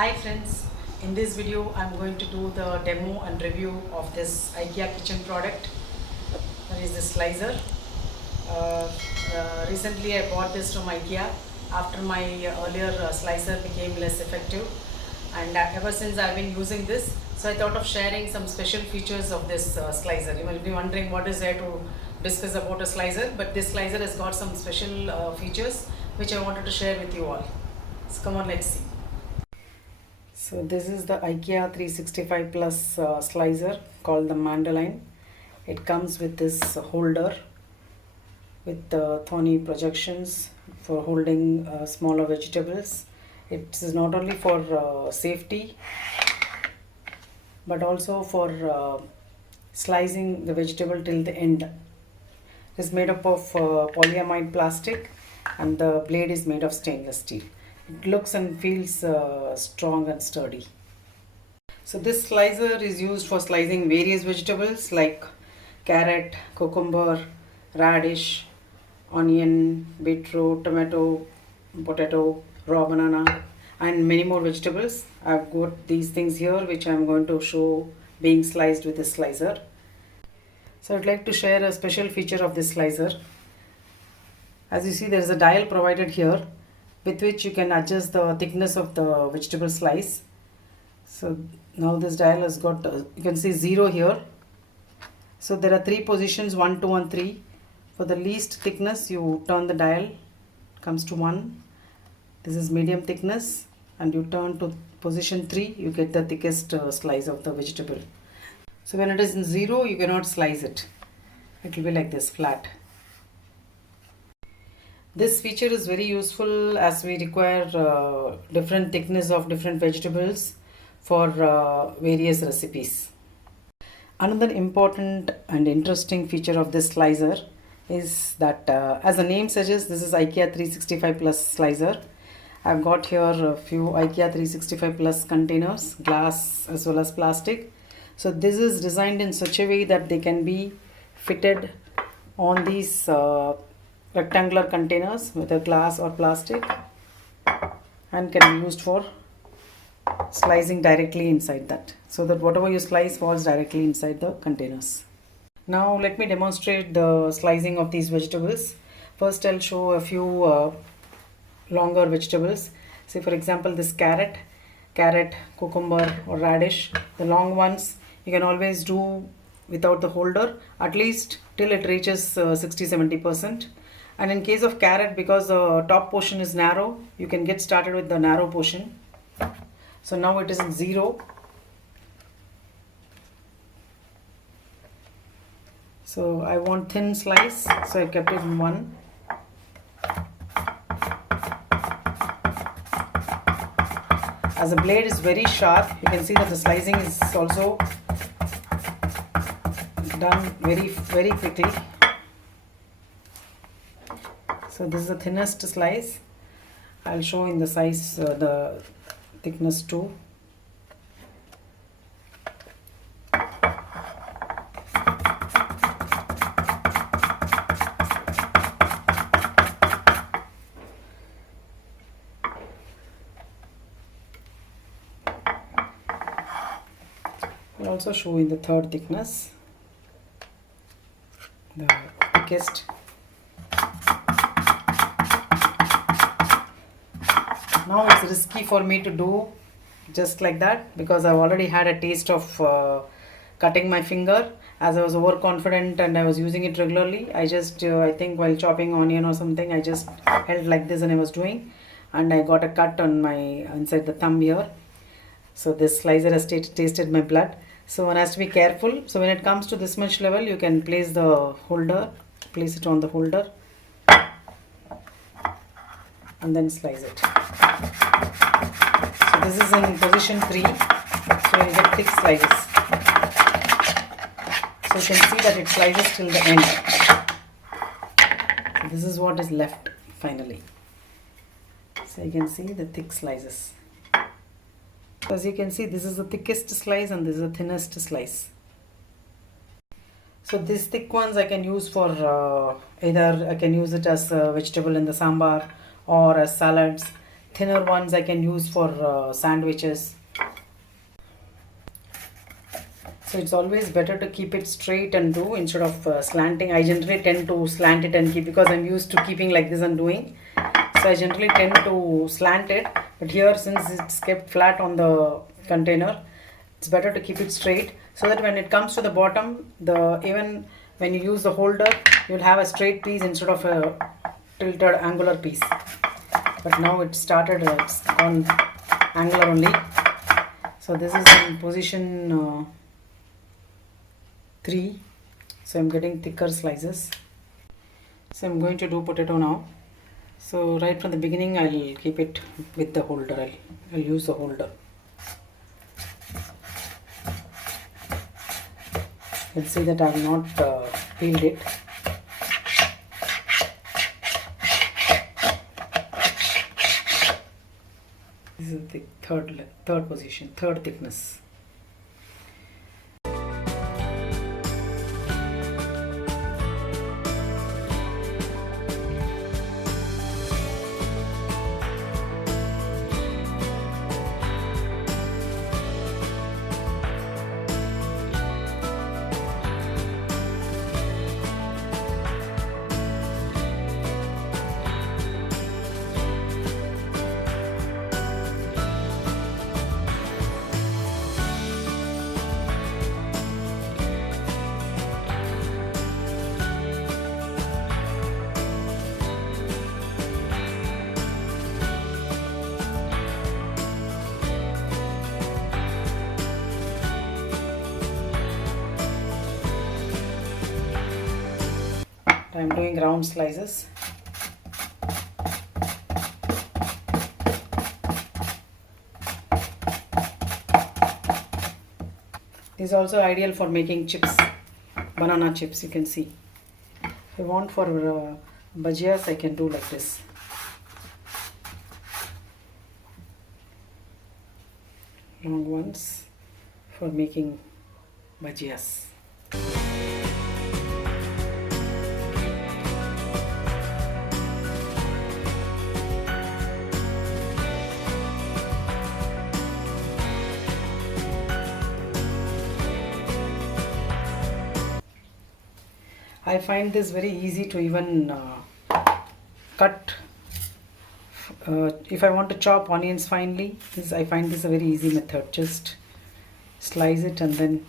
Hi friends, in this video I'm going to do the demo and review of this IKEA kitchen product. That is the slicer. Recently I bought this from IKEA after my earlier slicer became less effective, and ever since I've been using this, so I thought of sharing some special features of this slicer. You will be wondering what is there to discuss about a slicer, but this slicer has got some special features which I wanted to share with you all. So come on, let's see. So this is the IKEA 365 plus slicer called the Mandoline. It comes with this holder with thorny projections for holding smaller vegetables. It is not only for safety but also for slicing the vegetable till the end. It is made up of polyamide plastic and the blade is made of stainless steel. It looks and feels strong and sturdy. So this slicer is used for slicing various vegetables like carrot, cucumber, radish, onion, beetroot, tomato, potato, raw banana, and many more vegetables. I've got these things here which I'm going to show being sliced with this slicer. So I'd like to share a special feature of this slicer. As you see, there is a dial provided here with which you can adjust the thickness of the vegetable slice. So now this dial has got, you can see 0 here. So there are 3 positions, 1, 2 and 3. For the least thickness you turn the dial, comes to 1. This is medium thickness, and you turn to position 3, you get the thickest slice of the vegetable. So when it is in 0, you cannot slice it. It will be like this, flat. This feature is very useful as we require different thickness of different vegetables for various recipes. Another important and interesting feature of this slicer is that as the name suggests, this is IKEA 365 plus slicer. I've got here a few IKEA 365 plus containers, glass as well as plastic. So this is designed in such a way that they can be fitted on these rectangular containers with a glass or plastic and can be used for slicing directly inside that, so that whatever you slice falls directly inside the containers. Now let me demonstrate the slicing of these vegetables. First I'll show a few longer vegetables. Say for example this carrot, cucumber or radish. The long ones you can always do without the holder, at least till it reaches 60-70%. And in case of carrot, because the top portion is narrow, you can get started with the narrow portion. So now it is in 0. So I want thin slice, so I kept it in 1. As the blade is very sharp, you can see that the slicing is also done very quickly. So this is the thinnest slice. I'll show in the size the thickness too. I'll also show in the third thickness, the thickest. Now it's risky for me to do just like that because I've already had a taste of cutting my finger. As I was overconfident and I was using it regularly, I just I think while chopping onion or something, I just held like this and I was doing, and I got a cut on my inside the thumb here. So this slicer has tasted my blood. So one has to be careful. So when it comes to this much level, you can place the holder, place it on the holder and then slice it. So this is in position 3, so you get thick slices. So you can see that it slices till the end. So this is what is left finally. So you can see the thick slices. So as you can see, this is the thickest slice and this is the thinnest slice. So these thick ones I can use for either I can use it as a vegetable in the sambar or as salads. Thinner ones I can use for sandwiches. So it's always better to keep it straight and do instead of slanting. I generally tend to slant it and keep, because I'm used to keeping like this and doing. So I generally tend to slant it, but here since it's kept flat on the container, it's better to keep it straight so that when it comes to the bottom, even when you use the holder, you'll have a straight piece instead of a tilted angular piece. But now it's gone angular only. So this is in position 3. So I'm getting thicker slices. So I'm going to do potato now. So right from the beginning I'll keep it with the holder. I'll use the holder. You'll see that I have not peeled it. This is the third position, third thickness. I'm doing round slices. This is also ideal for making chips, banana chips. You can see. If you want for bhajias, I can do like this. Long ones for making bhajias. I find this very easy to even cut. If I want to chop onions finely, I find this a very easy method. Just slice it and then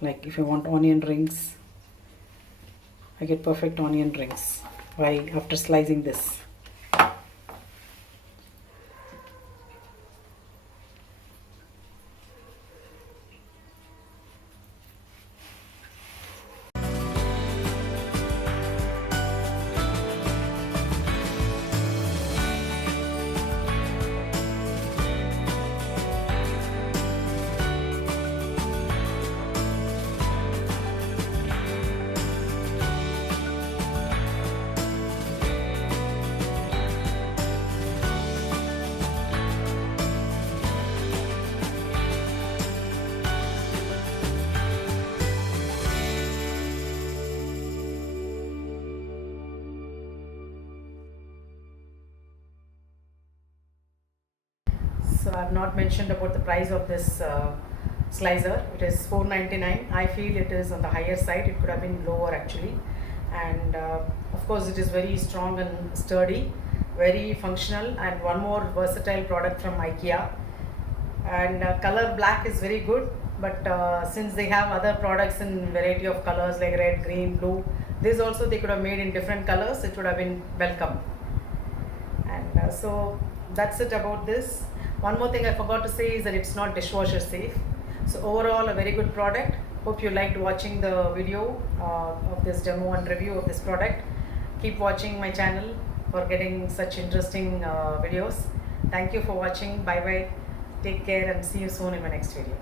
like if I want onion rings, I get perfect onion rings after slicing this. So I have not mentioned about the price of this slicer. It is $4.99. I feel it is on the higher side. It could have been lower actually. And of course it is very strong and sturdy, very functional, and one more versatile product from IKEA. And color black is very good, but since they have other products in variety of colors like red, green, blue, this also they could have made in different colors. It would have been welcome. And so that's it about this. One more thing I forgot to say is that it's not dishwasher safe. So overall a very good product. Hope you liked watching the video of this demo and review of this product. Keep watching my channel for getting such interesting videos. Thank you for watching. Bye bye. Take care and see you soon in my next video.